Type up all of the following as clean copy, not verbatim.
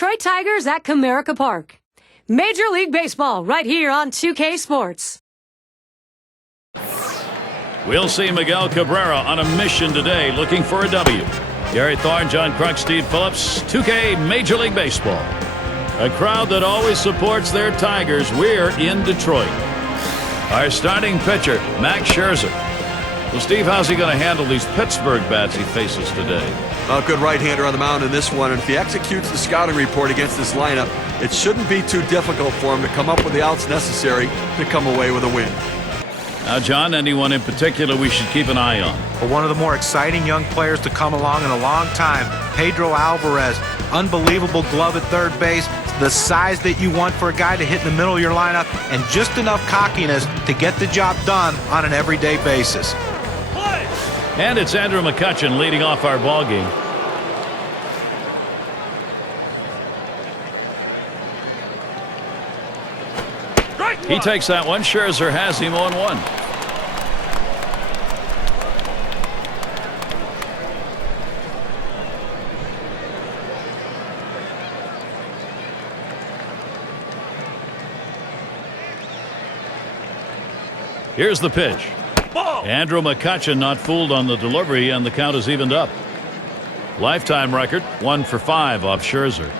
Detroit Tigers at Comerica Park. Major League Baseball right here on 2K Sports. We'll see Miguel Cabrera on a mission today looking for a W. Gary Thorne, John Kruk, Steve Phillips, 2K Major League Baseball. A crowd that always supports their Tigers. We're in Detroit. Our starting pitcher, Max Scherzer. Well, Steve, how's he going to handle these Pittsburgh bats he faces today? A good right-hander on the mound in this one, and if he executes the scouting report against this lineup, it shouldn't be too difficult for him to come up with the outs necessary to come away with a win. Now, John, anyone in particular we should keep an eye on? Well, one of the more exciting young players to come along in a long time, Pedro Alvarez. Unbelievable glove at third base, the size that you want for a guy to hit in the middle of your lineup, and just enough cockiness to get the job done on an everyday basis. And it's Andrew McCutchen leading off our ball game. He takes that one. Scherzer has him on one. Here's the pitch. Andrew McCutchen not fooled on the delivery, and the count is evened up. Lifetime record 1 for 5 off Scherzer.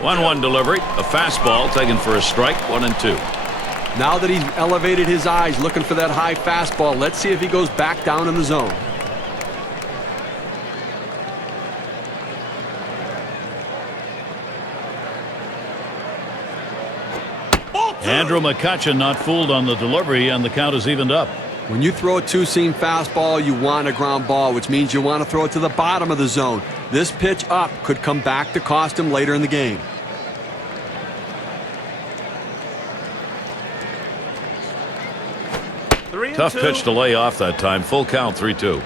One delivery, a fastball taken for a strike, 1-2. Now that he's elevated his eyes looking for that high fastball, let's see if he goes back down in the zone. Andrew McCutchen not fooled on the delivery, and the count is evened up. When you throw a two-seam fastball, you want a ground ball, which means you want to throw it to the bottom of the zone. This pitch up could come back to cost him later in the game. Tough pitch to lay off that time. Full count, 3-2.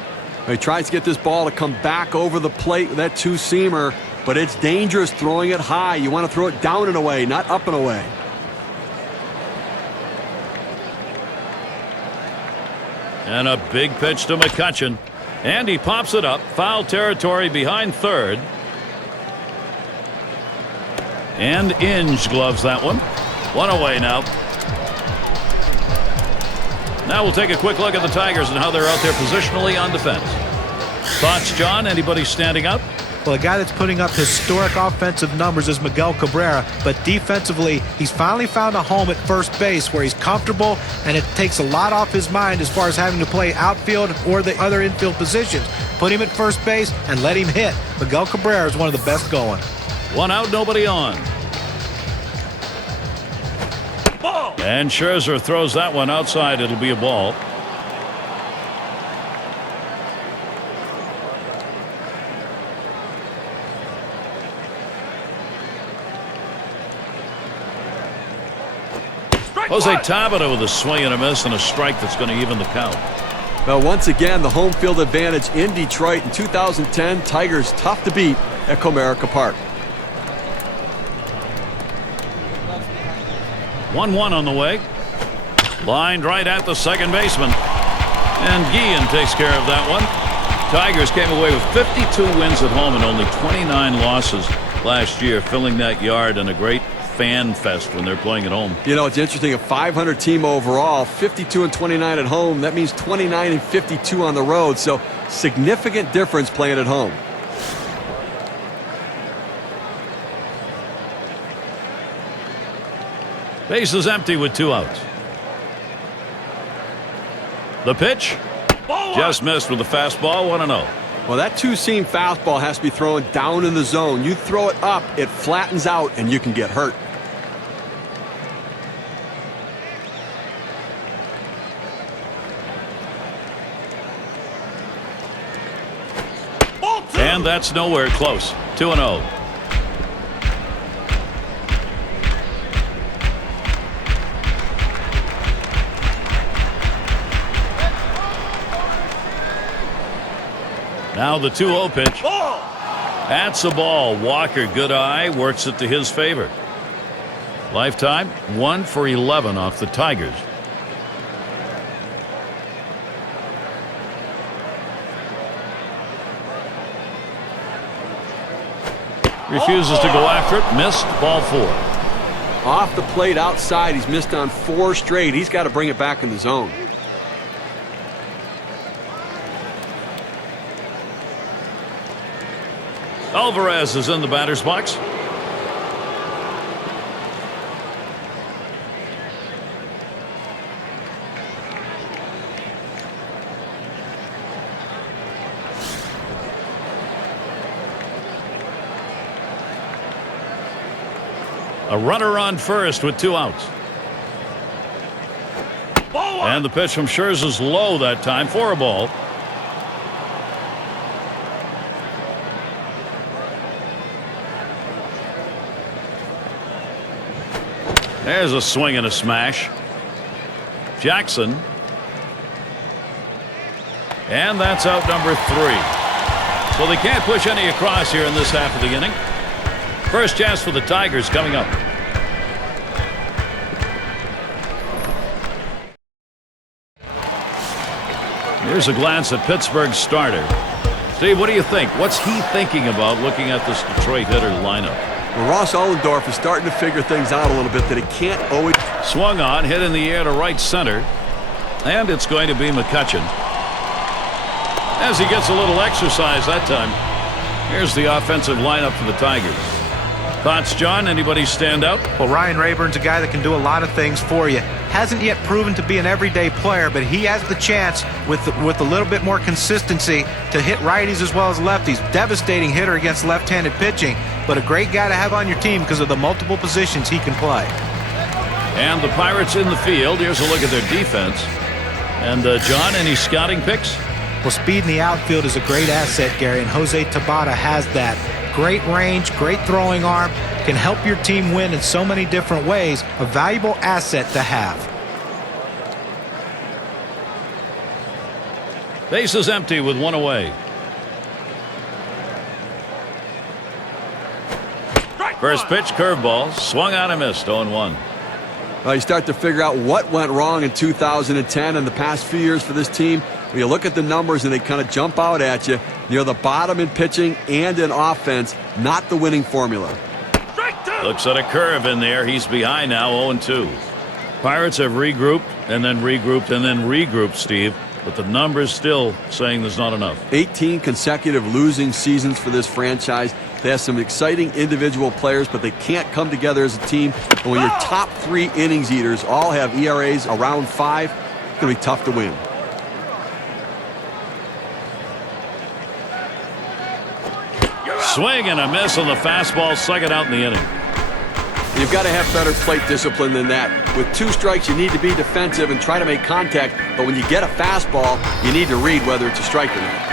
He tries to get this ball to come back over the plate with that two-seamer, but it's dangerous throwing it high. You want to throw it down and away, not up and away. And a big pitch to McCutchen. And he pops it up. Foul territory behind third. And Inge gloves that one. One away now. Now we'll take a quick look at the Tigers and how they're out there positionally on defense. Thoughts, John? Anybody standing out? Well, a guy that's putting up historic offensive numbers is Miguel Cabrera, but defensively, he's finally found a home at first base where he's comfortable, and it takes a lot off his mind as far as having to play outfield or the other infield positions. Put him at first base and let him hit. Miguel Cabrera is one of the best going. One out, nobody on. Ball. And Scherzer throws that one outside. It'll be a ball. Jose Tabata with a swing and a miss and a strike that's going to even the count. Well, once again, the home field advantage in Detroit in 2010. Tigers tough to beat at Comerica Park. 1-1 on the way. Lined right at the second baseman. And Guillen takes care of that one. Tigers came away with 52 wins at home and only 29 losses last year, filling that yard in a great fan fest when they're playing at home. You know, it's interesting, a 500 team overall, 52-29 at home. That means 29-52 on the road, so significant difference playing at home. Base is empty with 2 outs. The pitch just missed with the fastball. 1-0. Well, that two-seam fastball has to be thrown down in the zone. You throw it up, it flattens out, and you can get hurt. And that's nowhere close. 2-0. Now the 2-0 pitch. That's a ball. Walker, good eye, works it to his favor. Lifetime 1 for 11 off the Tigers. Refuses to go after it. Missed. Ball 4. Off the plate outside. He's missed on 4 straight. He's got to bring it back in the zone. Alvarez is in the batter's box. A runner on first with 2 outs. And the pitch from Scherzer's low that time for a ball. There's a swing and a smash. Jackson. And that's out number 3. So they can't push any across here in this half of the inning. First chance for the Tigers coming up. Here's a glance at Pittsburgh's starter. Steve, what do you think? What's he thinking about looking at this Detroit hitter lineup? Well, Ross Ollendorf is starting to figure things out a little bit, that he can't always... Swung on, hit in the air to right center. And it's going to be McCutchen. As he gets a little exercise that time. Here's the offensive lineup for the Tigers. Thoughts, John? Anybody stand out? Well, Ryan Rayburn's a guy that can do a lot of things for you. Hasn't yet proven to be an everyday player, but he has the chance with a little bit more consistency to hit righties as well as lefties. Devastating hitter against left-handed pitching, but a great guy to have on your team because of the multiple positions he can play. And the Pirates in the field. Here's a look at their defense. And John, any scouting picks? Well, speed in the outfield is a great asset, Gary, and Jose Tabata has that. Great range, great throwing arm, can help your team win in so many different ways. A valuable asset to have. Base is empty with 1 away. First pitch, curveball, swung on and missed. 0-1. Well, you start to figure out what went wrong in 2010 and the past few years for this team. When you look at the numbers and they kind of jump out at you, near the bottom in pitching and in offense, not the winning formula. Looks at a curve in there. He's behind now, 0-2. Pirates have regrouped and then regrouped and then regrouped, Steve, but the numbers still saying there's not enough. 18 consecutive losing seasons for this franchise. They have some exciting individual players, but they can't come together as a team. And when your top 3 innings eaters all have ERAs around 5, it's going to be tough to win. Swing and a miss on the fastball, second out in the inning. You've got to have better plate discipline than that. With 2 strikes, you need to be defensive and try to make contact, but when you get a fastball, you need to read whether it's a strike or not.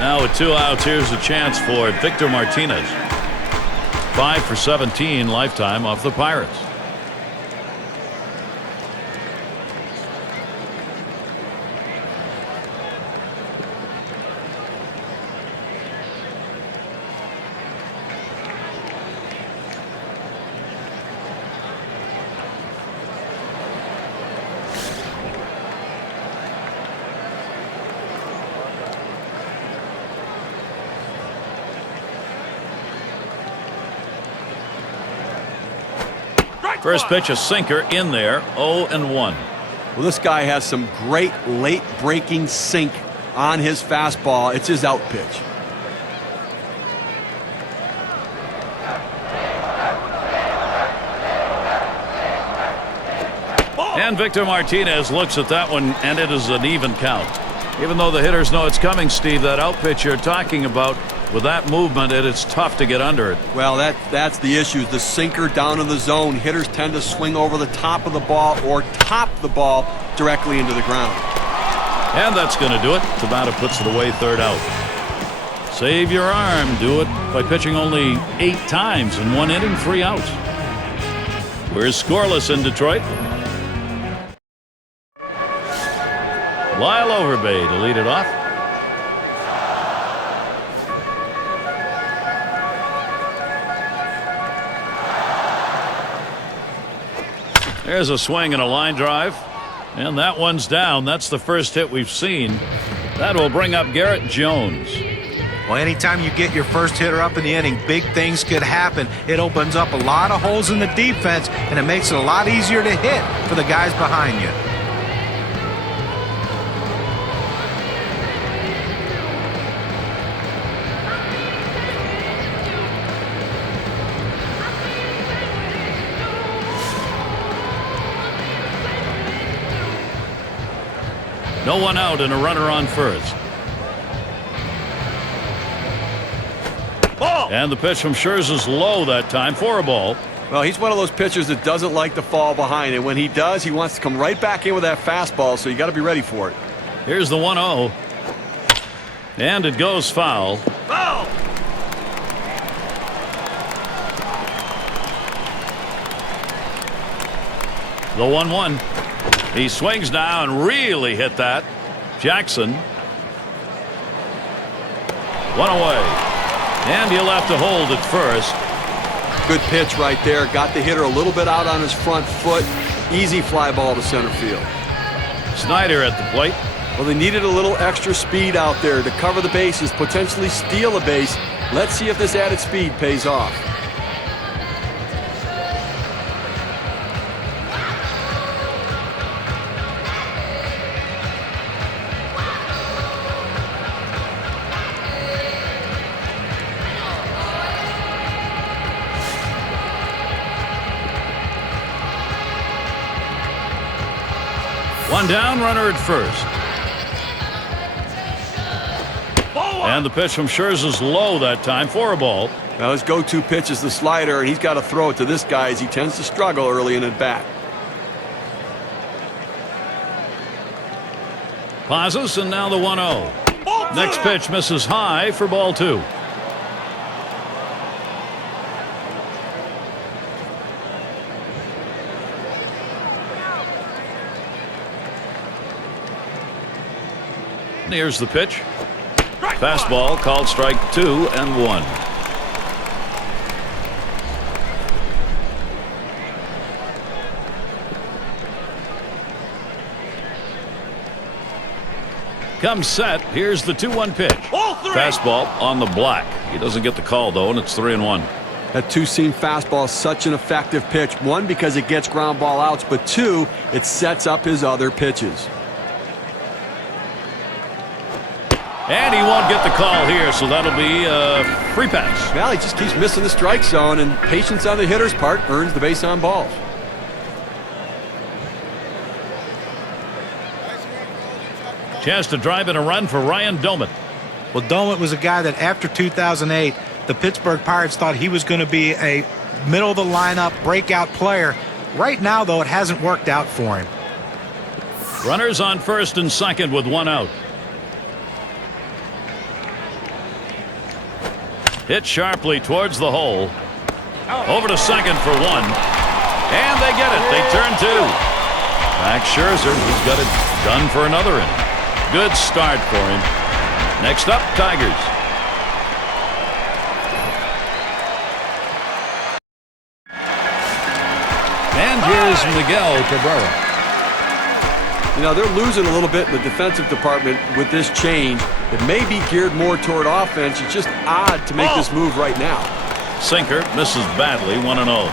Now with 2 outs, here's a chance for Victor Martinez. 5 for 17 lifetime off the Pirates. First pitch, a sinker in there, 0-1. Well, this guy has some great late breaking sink on his fastball. It's his out pitch. And Victor Martinez looks at that one, and it is an even count. Even though the hitters know it's coming, Steve, that out pitch you're talking about, with that movement, it's tough to get under it. Well, that's the issue. The sinker down in the zone. Hitters tend to swing over the top of the ball or top the ball directly into the ground. And that's going to do it. Tabata puts it away, third out. Save your arm. Do it by pitching only 8 times in 1 inning, 3 outs. We're scoreless in Detroit. Lyle Overbay to lead it off. There's a swing and a line drive. And that one's down. That's the first hit we've seen. That will bring up Garrett Jones. Well, anytime you get your first hitter up in the inning, big things could happen. It opens up a lot of holes in the defense, and it makes it a lot easier to hit for the guys behind you. No one out and a runner on first. Ball. And the pitch from Scherzer's low that time for a ball. Well, he's one of those pitchers that doesn't like to fall behind, and when he does, he wants to come right back in with that fastball, so you got to be ready for it. Here's the 1-0. And it goes foul. Foul. The 1-1. He swings now and really hit that. Jackson. One away. And he'll have to hold at first. Good pitch right there. Got the hitter a little bit out on his front foot. Easy fly ball to center field. Snyder at the plate. Well, they needed a little extra speed out there to cover the bases, potentially steal a base. Let's see if this added speed pays off. One down, runner at first. And the pitch from Scherzer's low that time for a ball. Now his go-to pitch is the slider, and he's got to throw it to this guy as he tends to struggle early in at bat. Pauses, and now the 1-0. Next pitch misses high for ball 2. Here's the pitch. Fastball called strike 2 and 1. Comes set. Here's the 2-1 pitch. Fastball on the black. He doesn't get the call though, and it's 3-1. That two-seam fastball is such an effective pitch. One, because it gets ground ball outs, but two, it sets up his other pitches. And he won't get the call here, so that'll be a free pass. Well, he just keeps missing the strike zone, and patience on the hitter's part earns the base on balls. Chance to drive in a run for Ryan Doumit. Well, Doumit was a guy that after 2008, the Pittsburgh Pirates thought he was going to be a middle-of-the-lineup breakout player. Right now, though, it hasn't worked out for him. Runners on first and second with one out. Hit sharply towards the hole. Over to second for one. And they get it. They turn two. Max Scherzer, he's got it done for another inning. Good start for him. Next up, Tigers. And here's Miguel Cabrera. You know, they're losing a little bit in the defensive department with this change. It may be geared more toward offense. It's just odd to make this move right now. Sinker misses badly, 1-0.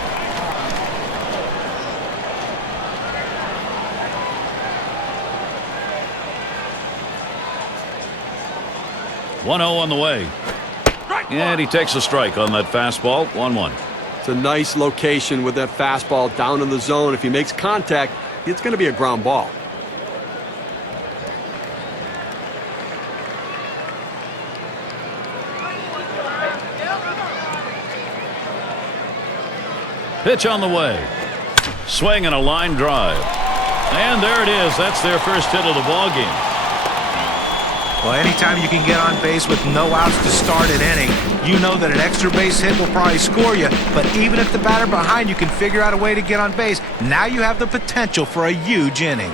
On the way. And he takes a strike on that fastball, 1-1. It's a nice location with that fastball down in the zone. If he makes contact, it's going to be a ground ball. Pitch on the way. Swing and a line drive. And there it is. That's their first hit of the ball game. Well, anytime you can get on base with no outs to start an inning, you know that an extra base hit will probably score you. But even if the batter behind you can figure out a way to get on base, now you have the potential for a huge inning.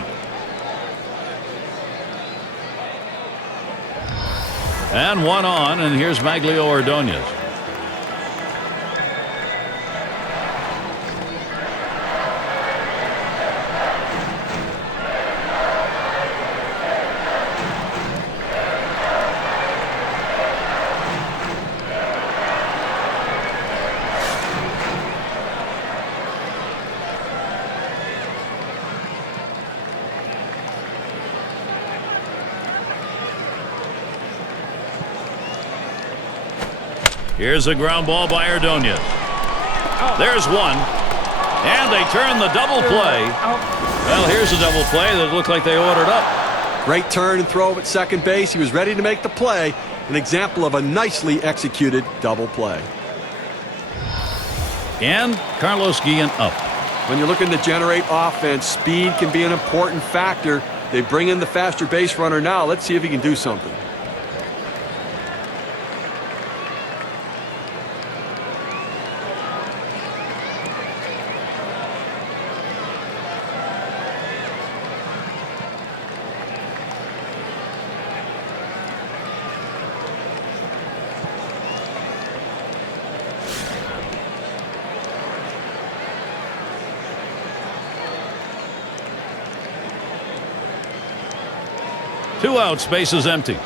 And one on, and here's Maglio Ordonez. Here's a ground ball by Ordonez. There's one. And they turn the double play. Well, here's a double play that looked like they ordered up. Great turn and throw at second base. He was ready to make the play. An example of a nicely executed double play. And Carlos Guillen up. When you're looking to generate offense, speed can be an important factor. They bring in the faster base runner now. Let's see if he can do something. Two outs, base is empty.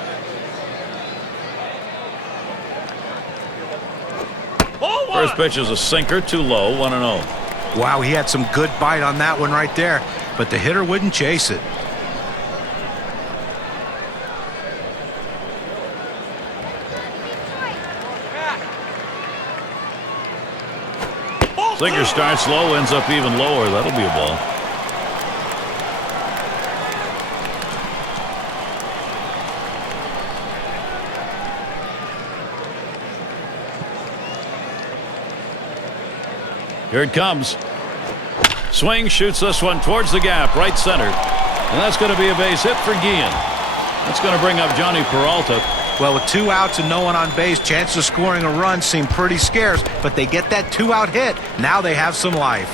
First pitch is a sinker, too low, 1-0. Wow, he had some good bite on that one right there, but the hitter wouldn't chase it. Sinker starts low, ends up even lower. That'll be a ball. Here it comes. Swing, shoots this one towards the gap, right center. And that's going to be a base hit for Guillen. That's going to bring up Johnny Peralta. Well, with 2 outs and no one on base, chances of scoring a run seem pretty scarce, but they get that 2-out hit. Now they have some life.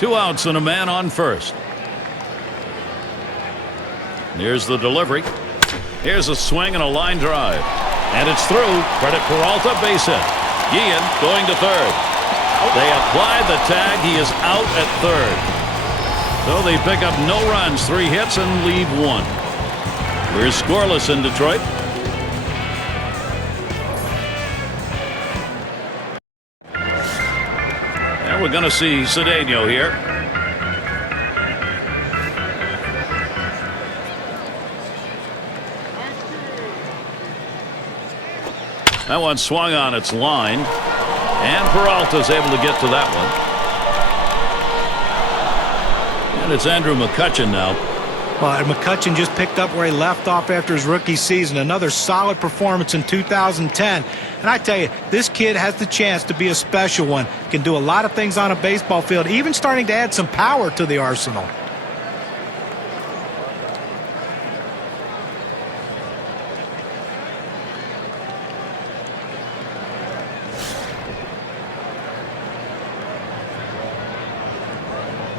Two outs and a man on first. Here's the delivery. Here's a swing and a line drive. And it's through. Credit Peralta, base hit. Guillen going to third. They apply the tag. He is out at third. So they pick up no runs, 3 hits, and leave 1. We're scoreless in Detroit. And we're going to see Cedeno here. That one swung on its line, and Peralta's able to get to that one. And it's Andrew McCutchen now. Well, McCutchen just picked up where he left off after his rookie season. Another solid performance in 2010. And I tell you, this kid has the chance to be a special one. Can do a lot of things on a baseball field, even starting to add some power to the arsenal.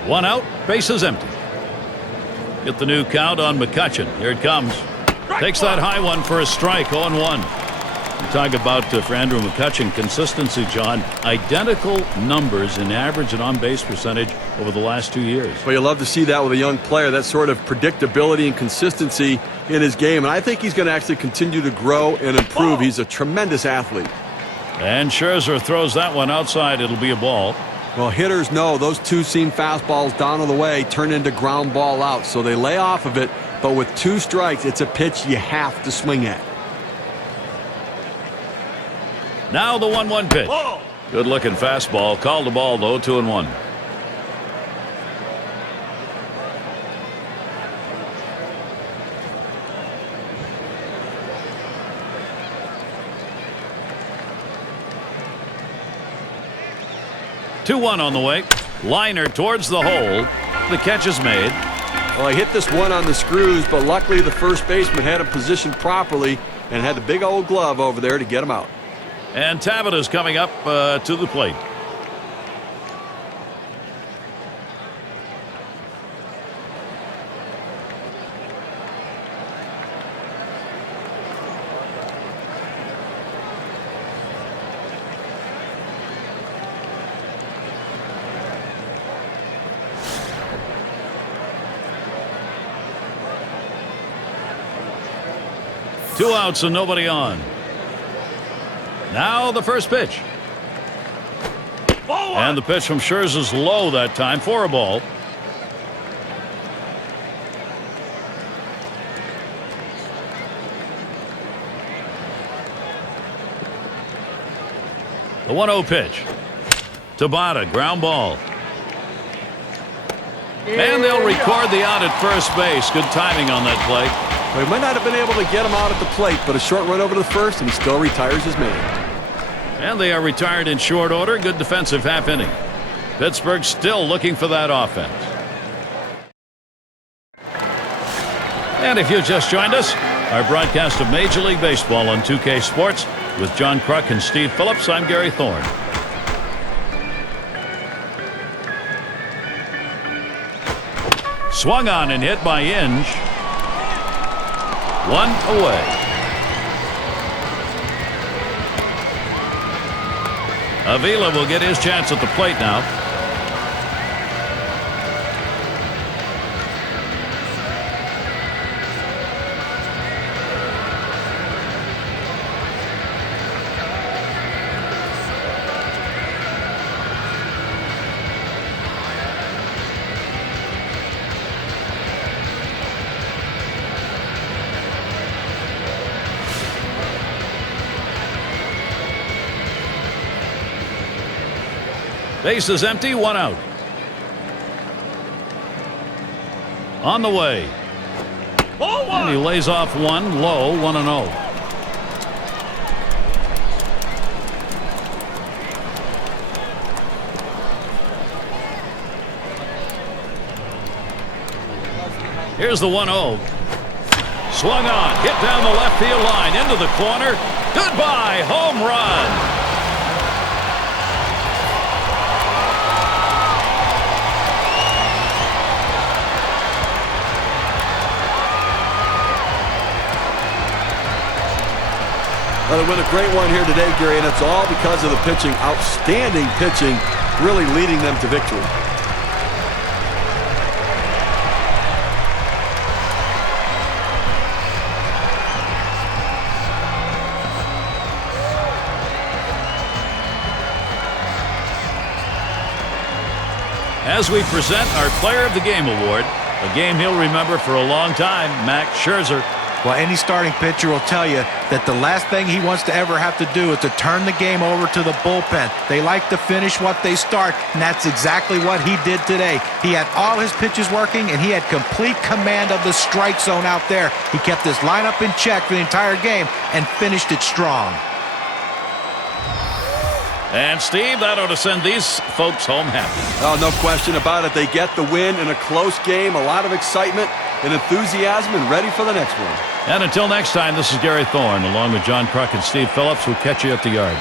One out, base is empty. Get the new count on McCutchen. Here it comes. Takes that high one for a strike, 0-1. You talk about, for Andrew McCutchen, consistency, John. Identical numbers in average and on-base percentage over the last 2 years. Well, you love to see that with a young player, that sort of predictability and consistency in his game. And I think he's going to actually continue to grow and improve. He's a tremendous athlete. And Scherzer throws that one outside. It'll be a ball. Well, hitters know those two-seam fastballs down on the way turn into ground ball out, so they lay off of it. But with 2 strikes, it's a pitch you have to swing at. Now the 1-1 pitch. Good-looking fastball. Called the ball, though, 2-1. Two-1 on the way. Liner towards the hole. The catch is made. Well, he hit this one on the screws, but luckily the first baseman had him positioned properly and had the big old glove over there to get him out. And Tabita's coming up to the plate. 2 outs and nobody on. Now the first pitch. And the pitch from Scherzer's low that time for a ball. The 1-0 pitch. Tabata, ground ball. And they'll record the out at first base. Good timing on that play. Well, he might not have been able to get him out at the plate, but a short run over to the first, and he still retires his man. And they are retired in short order. Good defensive half inning. Pittsburgh still looking for that offense. And if you've just joined us, our broadcast of Major League Baseball on 2K Sports with John Kruk and Steve Phillips. I'm Gary Thorne. Swung on and hit by Inge. 1 away. Avila will get his chance at the plate now. Base is empty, 1 out. On the way. And he lays off one low, 1-0. Here's the 1-0. Swung on, hit down the left field line, into the corner. Goodbye, home run. Well, they win a great one here today, Gary, and it's all because of the pitching. Outstanding pitching, really leading them to victory. As we present our Player of the Game award, a game he'll remember for a long time, Max Scherzer. Well, any starting pitcher will tell you that the last thing he wants to ever have to do is to turn the game over to the bullpen. They like to finish what they start, and that's exactly what he did today. He had all his pitches working, and he had complete command of the strike zone out there. He kept his lineup in check for the entire game and finished it strong. And, Steve, that ought to send these folks home happy. Oh, no question about it. They get the win in a close game, a lot of excitement and enthusiasm, and ready for the next one. And until next time, this is Gary Thorne, along with John Kruk and Steve Phillips. We'll catch you at the yard.